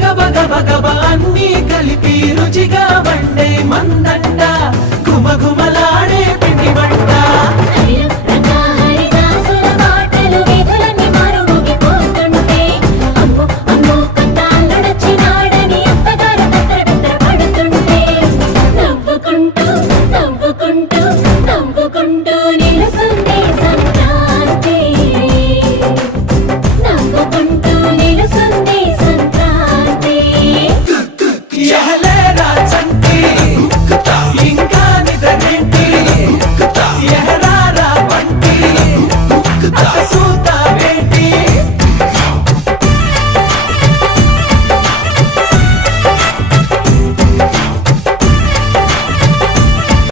గబ గబ గబ అన్నీ కలిపి రుచిగా వండే మందంట గుమగుమలాడే పిండి వంట నవ్వుకుంటూ